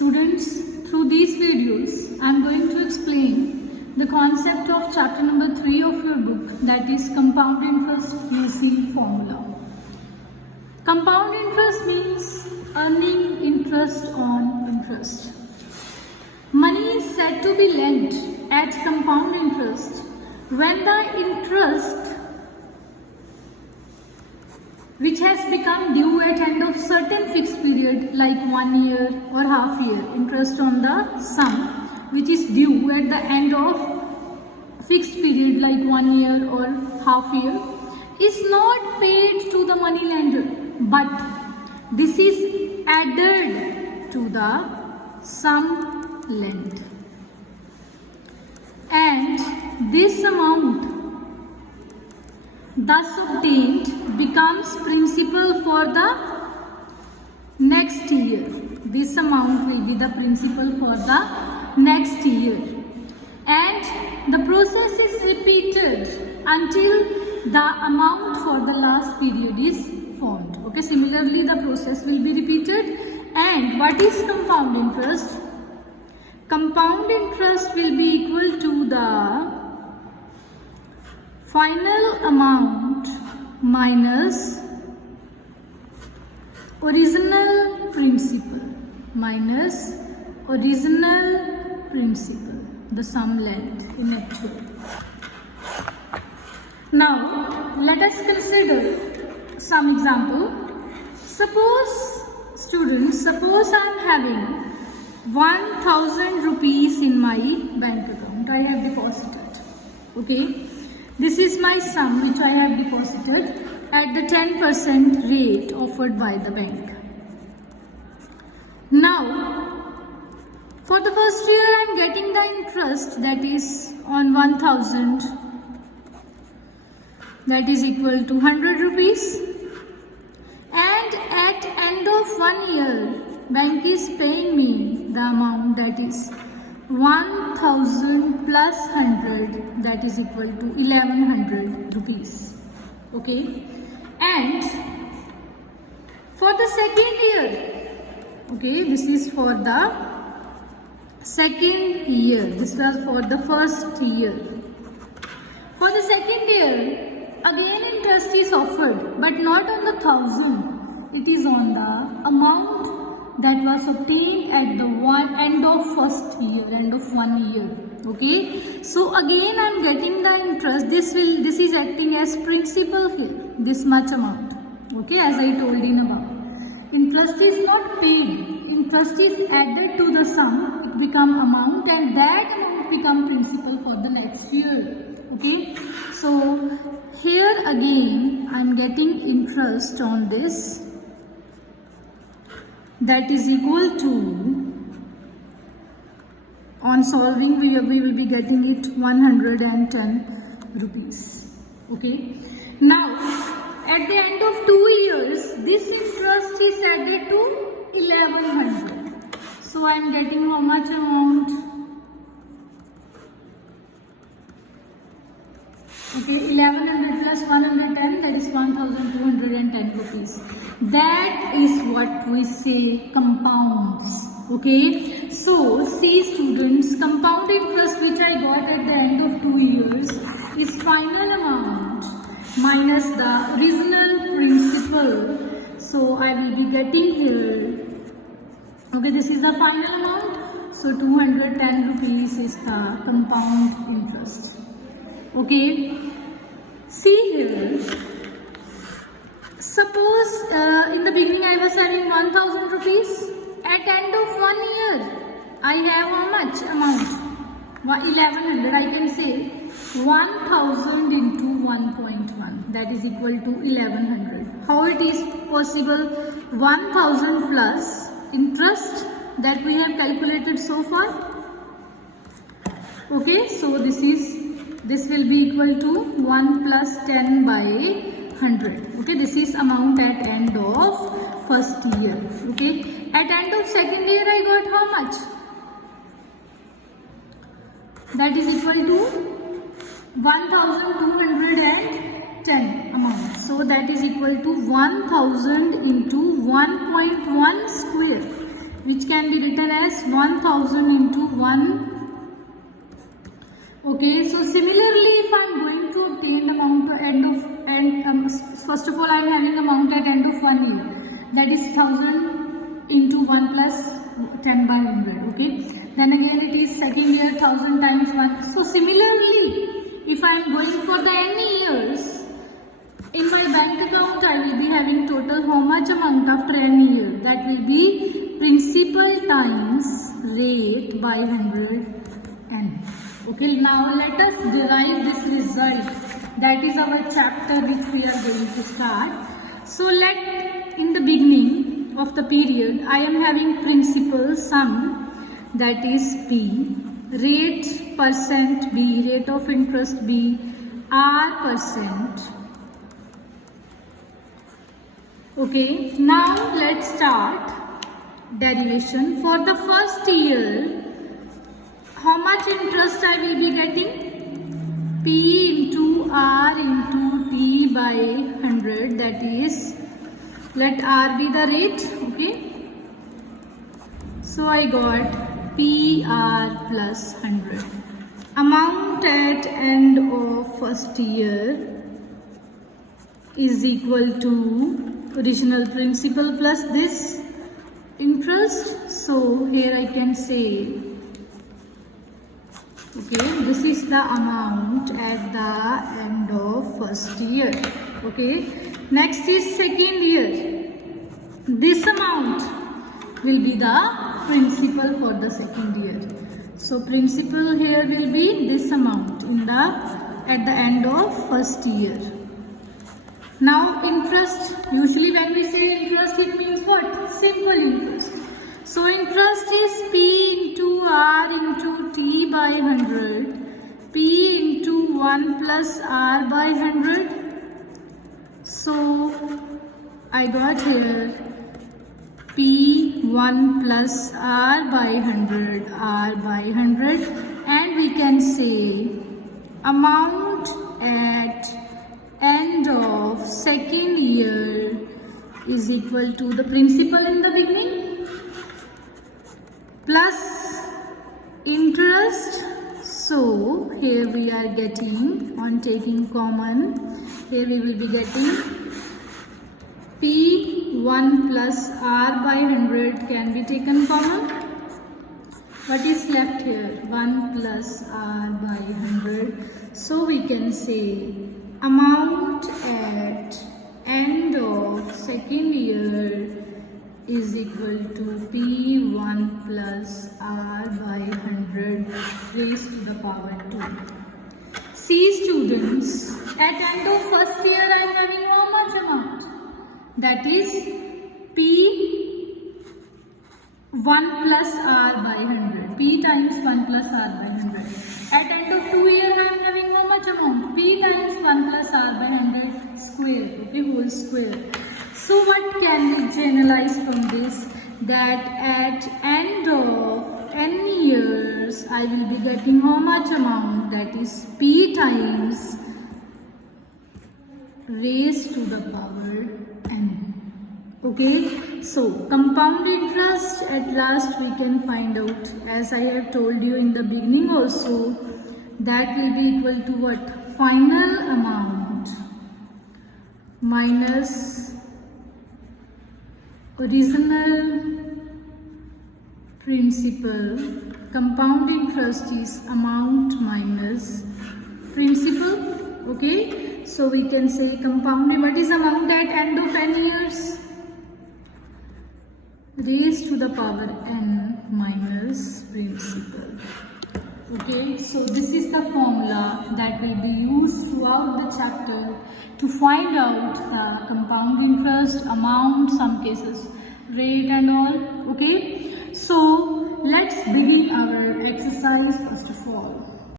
Students, through these videos, I am going to explain the concept of chapter number 3 of your book, that is compound interest using formula. Compound interest means earning interest on interest. Money is said to be lent at compound interest when the interest which has become due at end of certain fixed period like 1 year or half year, interest on the sum which is due at the end of fixed period like 1 year or half year is not paid to the money lender, but this is added to the sum lent, and this amount thus obtained becomes principal for the next year. This amount will be the principal for the next year, and the process is repeated until the amount for the last period is formed. Okay, similarly the process will be repeated. And what is compound interest? Compound interest will be equal to the final amount minus original principal, the sum lent in actual. Now let us consider some example. Suppose I am having 1000 rupees in my bank account. I have deposited. Okay. This is my sum which I have deposited at the 10% rate offered by the bank. Now, for the first year I am getting the interest, that is on 1000, that is equal to 100 rupees. And at end of 1 year, bank is paying me the amount, that is 1000 plus 100, that is equal to 1100 rupees. Okay, and for the second year, okay, this is for the second year, this was for the first year. For the second year, again interest is offered, but not on the 1000, it is on the amount that was obtained at the end of first year, end of 1 year. Okay, so again I am getting the interest. This is acting as principal here, this much amount. Okay, as I told in above, interest is not paid, interest is added to the sum, it become amount, and that amount become principal for the next year. Okay, so here again I am getting interest on this, that is equal to, on solving we will be getting it 110 rupees. Okay, now at the end of 2 years this interest is added to 1100. So I am getting how much amount? Okay, 1100 plus 110, that is 1210 rupees. That is what we say compounds. Okay, so see students, compound interest which I got at the end of 2 years is final amount minus the original principal. So I will be getting here, okay, this is the final amount, so 210 rupees is the compound interest. Okay, see here, suppose in the beginning I was having 1000 rupees. At end of 1 year I have how much amount? 1100. I can say 1000 into 1.1, that is equal to 1100. How it is possible? 1000 plus interest that we have calculated so far. Okay, so this will be equal to 1 plus 10 by 100. Okay, this is amount at end of first year. Okay, at end of second year I got how much? That is equal to 1210 amount. So that is equal to 1000 into 1.1 square, which can can be written as 1000 into 1. Okay, so similarly, if I am going to obtain the amount at end of first of all I am having amount at end of 1 year, that is 1000 into 1 plus 10 by 100. Okay, then again it is second year 1000 times 1. So similarly, if I am going for the n years, in my bank account I will be having total how much amount after n year? That will be principal times rate by 100 n. Okay, now let us derive this result. That is our chapter which we are going to start. So in the beginning of the period, I am having principal sum, that is P, rate percent B, rate of interest B, R percent. Okay, now let's start derivation. For the first year, how much interest I will be getting? P into R into T by 100, that is, let R be the rate. Okay, so I got PR plus 100. Amount at end of first year is equal to original principal plus this interest. So here I can say, okay, this is the amount at the end of first year. Okay, next is second year. This amount will be the principal for the second year. So principal here will be this amount at the end of first year. Now interest, usually when we say interest, it means what? Simple interest. So interest is P into R into T by 100, P into 1 plus R by 100. So I got here P1 plus R by 100, R by 100, and we can say amount at end of second year is equal to the principal in the beginning plus interest. So here we are getting, on taking common, here we will be getting P1 plus R by 100 can be taken common. What is left here? 1 plus R by 100. So we can say amount at end of second year is equal to P1 plus R by 100 raised to the power 2. See students, at end of first year I am having how much amount? That is P1 plus R by 100. P times 1 plus R by 100. At end of 2 year I am having how much amount? P times 1 plus R by 100 square. Okay, whole square. So what can we generalize from this? That at end of n years, I will be getting how much amount? That is P times raised to the power n. Okay, so compound interest at last we can find out, as I have told you in the beginning also, that will be equal to what? Final amount minus original principal. Compound interest is amount minus principal. Okay, so we can say compound. What is amount at end of n years? Raised to the power n minus principal. Okay, so this is the formula that will be used throughout the chapter to find out the compound interest, amount, some cases rate and all. Okay, so let's begin our exercise first of all.